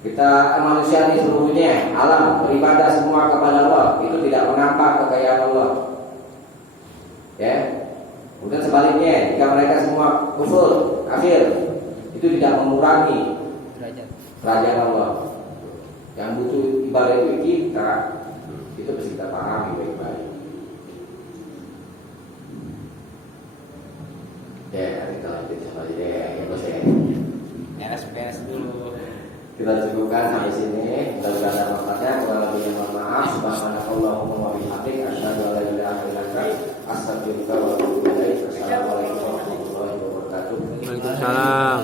Kita manusia ini seluruhnya alam beribadah semua kepada Allah. Itu tidak menampak kekayaan Allah. Ya. Kemudian sebaliknya, jika mereka semua kufur, kafir, itu tidak mengurangi derajat Allah. Yang butuh ibadah itu kita, itu harus kita pahami baik-baik. Ya, kita lanjut sama ya, bos ya. Beres dulu. Kita cukupkan sampai sini. Mudah-mudahan ada manfaatnya. Kurang lebihnya mohon maaf. Subhanakallahumma wa bihamdika asyhadu an la ilaha illa anta astaghfiruka wa atubu ilaik. Assalamualaikum warahmatullahi wabarakatuh. Waalaikumsalam.